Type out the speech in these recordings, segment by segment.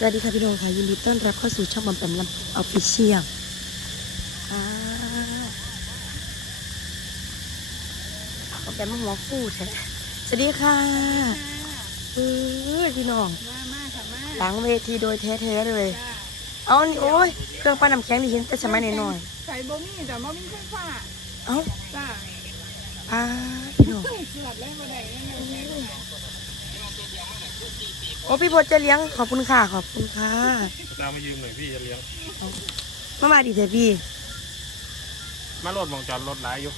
สวัสดีค่ะพี่น้องค่ะยินดีต้อนรับเข้าสู่ช่องบอมแปมลำออฟฟิเชียลบอมแปมหัวฟูแท้สวัสดีค่ะเออพี่น้องมามาค่ะมาหลังเวทีโดยแท้ๆเลย เอานี่โอ้ยเครื่องปั้นน้ำแข็งที่เห็นแต่สมัยน้อยใส่บ่มีแต่บ่มีไฟฟ้าๆเอ้าจ้าป้าพี่น้องเฮ้ยเสือดเลยบ่ได้ยังไง โอ้พี่พจน์จะเลี้ยงขอบคุณค่ะขอบคุณค่ะเรามายืมหน่อยพี่จะเลี้ยง มามาดีเถอะพี่ มาลดวงจรรถหลายอยู่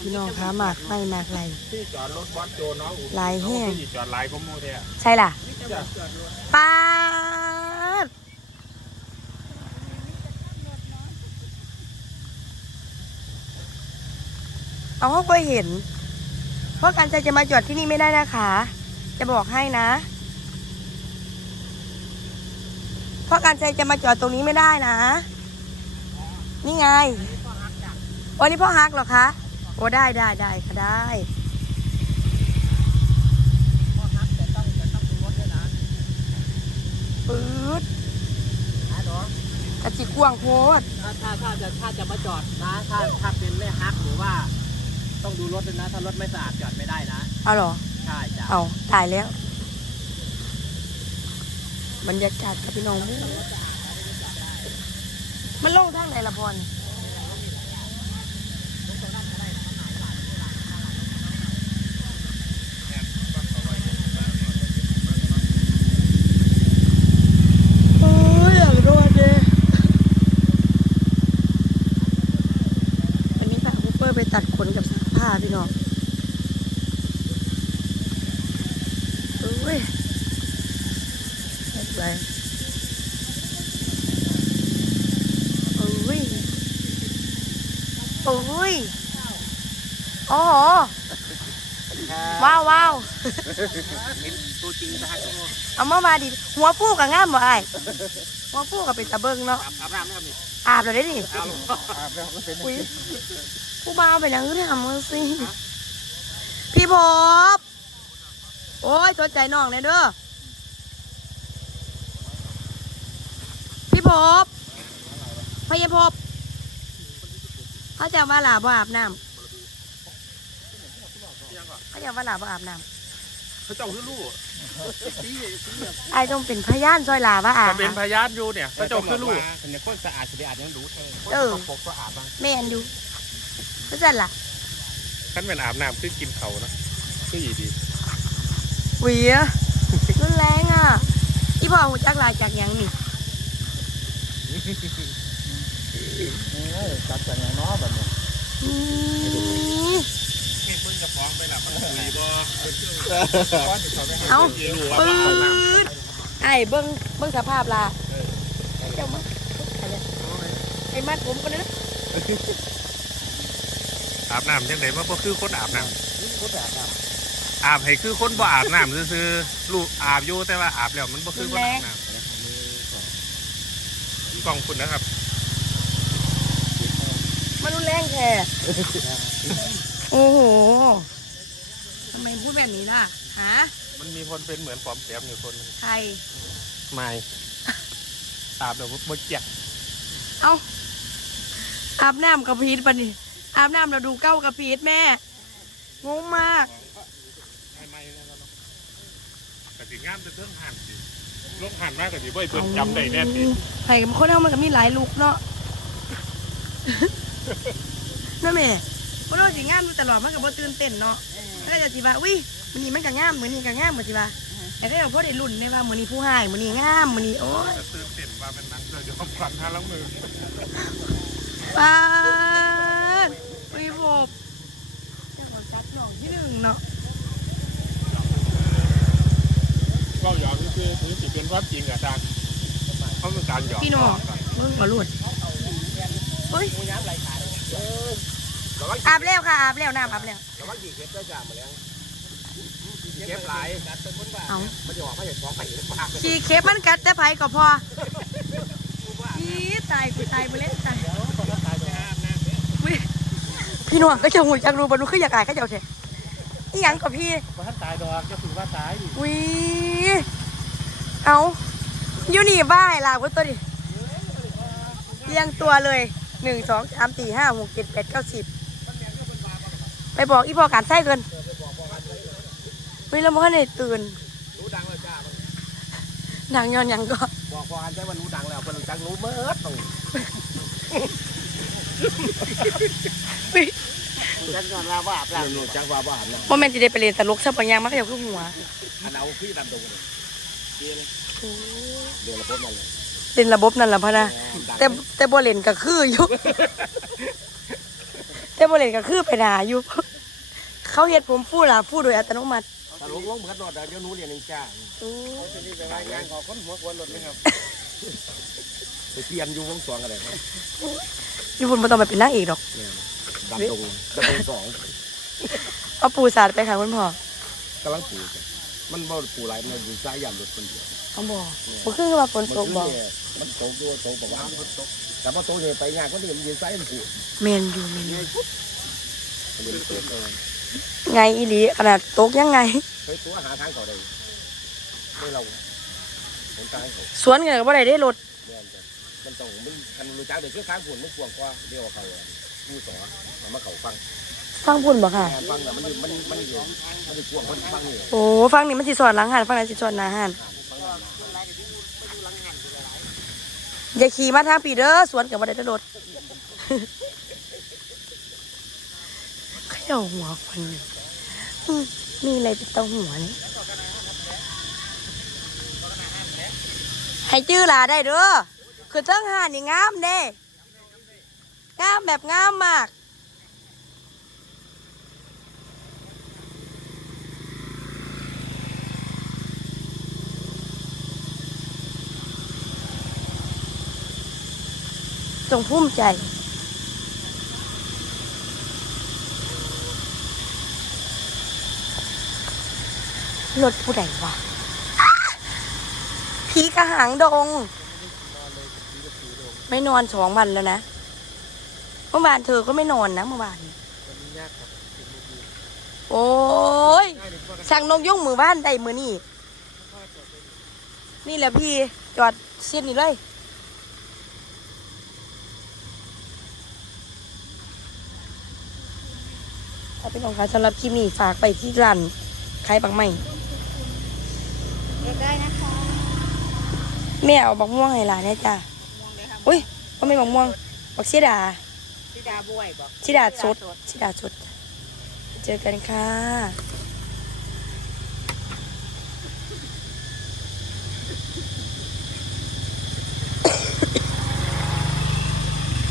พี่น้องคะหมากไม่หมากไรพี่จอดรถบอสโจน้องอูลายแห้งพี่จอดหลายก็มูแท้ใช่ล่ะป้าดเอาเขาก็เห็น เพราะการใจจะมาจอดที่นี่ไม่ได้นะคะ จะบอกให้นะ เพราะการใจจะมาจอดตรงนี้ไม่ได้นะ นี่ไงวันนี้พ่อฮักเหรอคะ โอ้ได้ได้ได้ค่ะได้ปื๊ดกระจิกกวางโพดถ้าถ้าถ้าจะถ้าจะมาจอดนะ ถ้าถ้าเป็นไม่ฮักหรือว่า ต้องดูรถด้วยนะ ถ้ารถไม่สะอาดจอดไม่ได้นะ เอาเหรอ ใช่จ้ะเอาตายแล้ว บรรยากาศกับพี่น้องมูมันลงทางไหนละพรโอ้ยอยากรอดเลยวันนี้พาคูเปอร์ไปตัดขนกับซักผ้าพี่น้องเอ้ยอะ ไรเอ้ยโอ้ยโอ้โหว้าวว้าวเป็นตัวจริงนะฮะก็เอามามาดิหัวฟูกับง่ามบ่ไอ้หัวฟูกับเป็นตะเบิงเนาะอาบน้ำนะครับนี่อาบเลยได้ดิอาบแล้วก็เป็นอุ้ยผู้บ่าวเป็นยังไงทำมือสิพี่พบโอ้ยสนใจน้องเลยเด้อ พี่พบพยาพบเขาจะว่าหลาบ่อาบน้ำเขาจะว่าหลาบ่อาบน้เขาเจ้าคือลูกำไอ้ต้องเป็นพยานซอยหลาว่าอาบจะเป็นพยานอยู่เนี่ยเขาเจ้าคือลูกเป็นคนสะอาดสะอาดยังรู้เธอเออปกก็อาบบ้างแม่นอยู่ก็จะล่ะขั้นเป็นอาบน้ำคือกินเขานะคืออีดีหวีอะรุนแรงอะอีพ่อหูจักลายจากหยังนี่ จัดจังไงเนาะแบบนี้อืมนี่เพิ่งจะฟ้องไปละมันสีบ่เอารู้ว่าปืเขาอาบน้ดไอ้เบิ้งเบิ้งสภาพล่ะเจ้ามาไอ้มัดผมก็นะำอาบน้ำยังไงว่าบ่คือคนอาบน้ำอาบให้คือคนบ่อาบน้ำซื่อๆลูกอาบอยู่แต่ว่าอาบแล้วมันบ่คือคนอาบน้ำ กล่องคุณนะครับ มันรุนแรงแท้โอ้โหทำไมพูดแบบนี้ล่ะฮะมันมีคนเป็นเหมือนปอมแปมอยู่คนหนึงใครไม่อาบแล้วบ่เจียกเอาอาบน้ำกับพีทปะนี่อาบน้ำเราดูเก้ากับพีทแม่งงมากไม่ไม่แล้วเนาะแต่สิงามจะเรื่องหันสิ ลงหันมากกว่าสิบ่ให้เพิ่นจำได้แน่สิไผ่กับคนเฮามันก็มีหลายลุกเนาะนั่นแม่บ่รู้สิงามอยู่ตลอดมันก็บ่ตื่นเต้นเนาะแล้วจะสิว่าอุ้ยมื้อนี้มันก็งามมื้อนี้ก็งามบ่สิว่าแต่ก็เอาพอได้ลุ้นได้ว่ามื้อนี้ผู้ให้มื้อนี้งามมื้อนี้โอ้ยจะตื่นเต้นว่าเป็นหนังเดี๋ยวความฝันหาลังมือปาดอุ้ยบบจังหวัดจัดหนองที่หนึ่งเนาะ เราหยอกนี่คือถือสิเป็นความจริงอะจารย์เขาเป็นการหยอกพี่น้องเบิ่งบ่ลุ้นเฮ้ยอาบแล้วค่ะอาบแล้วน้ำอาบแล้วแต่ว่ากี่เก็บได้จ้ามาแล้วเก็บหลายเอามันจะบอกว่าอย่าฟ้องไปหรือเปล่าขี่เคปมันกัดแต่ไผก็พออีตายกูตายไปเล่นตายอุ๊ยพี่น้องก็จะหูจักรู้บรรลุคืออยากอายก็จะเอาเถอะ อีหยังกับพี่ว่าตายดอกจะถือว่าตายดิวิเอาอยู่นี่บ้าให้ลาเพื่ตัวดิเรียงตัวเลยหนึ่งสองสามสี่ห้าหกเจ็ดแปดเก้าสิบไปบอกอีพอการไส้เกินเฮ้ยเราไม่ได้ตื่นรู้ดังแล้วจ้าดังย้อนหยังก็บอกพอกันใช้ว่ารู้ดังแล้วคนรู้จังรู้เมื่อตรงเฮ้ย จังก่อนว่าว่าอาบน้ำรู้จังว่าว่าอาบน้โมเมนต์ที่ได้ไปเรียนตลกสักบางอย่างมันก็อยากขึ้นหัวอันเอาพี่ดันตรงเลยเดี๋ยวเราพบมันเลยเล่นระบบนั่นแหละพะนะแต่แต่บ่เล่นก็คืออยู่แต่บ่เล่นก็คือไปหนาอยู่เขาเฮ็ดผมฟูล่ะฟูโดยอัตโนมัติตลกลงเหมือนกันหมดเดี๋ยวนู้นเรียนหนึ่งจ้าเขาจะรายงานขอคนหัวควนรถไหมครับไปเปลี่ยนอยู่วงสองอะไรครับอยู่บนบ่ต้องไปเป็นนางเอกดอก เนี่ยดันตรงดันตรงสองเอาปูสาดไปค่ะคุณพ่อกำลังปลูกจ้ะมันบ่ปลูกหลายมันอยู่สายยามรถคนเดียวเอาบ่บ่คือว่าฝนมันตกคือบ่เนี่ยมันตกด้วยตกบอกว่ามันตกแต่พอตกเนี่ยไปงานก็เรียนยืนสายมันปลูกแม่นอยู่แม่นอยู่เรียนเปิดเออไงอีหลีขนาดตกยังไงเคยตัวหาทางเขาได้ไม่เราคนตายเขาสวนกันก็บ่ได้ได้รถเรียนจ้ะมันต้องมันคันรู้จักเด็กคือข้างฝุ่นมันกวางกว่าเดียวเขา ผู้สอนมันมาเขาฟังฟังพุ่นบ่ค่ะแอนฟังแต่มันมันมันอยู่มันอยู่กวางมันฟังนี่โอ้ฟังนี่มันสิสอนหลังหันฟังนั้นสิสอนหน้าหันอย่าขี่มาทางปีเด้อสวนก็บ่ได้ได้รถเขย่าหัวควันอยู่อืมมีอะไรติดตรงหัวนี่ให้จื้อหลาได้เด้อคือเทั้งหานี่งามเด้ งามแบบงามมาก จงภูมิใจรถผู้ใดวะอ้าผีกระหังดง ไม่นอนสองวันแล้วนะ เมื่อวานเธอก็ไม่นอนนะเมื่อวานโอ้ยสั่งนกยุ่งมือบ้านได้มือนี่นี่แหละพี่จอดเส้นนี่เลย ถ้าเป็นของขายสำหรับคลิปนี้ฝากไปที่ร้านขายบักไม้เลือกได้นะคะแม่เอาบักม่วงให้หลานเนี่ยจ้ะมองเลยค่ะอุ้ยก็ไม่บักม่วงบักเสียดา ชิดาบวยบอก ชิดาสดชิดาสด เจอกันค่ะ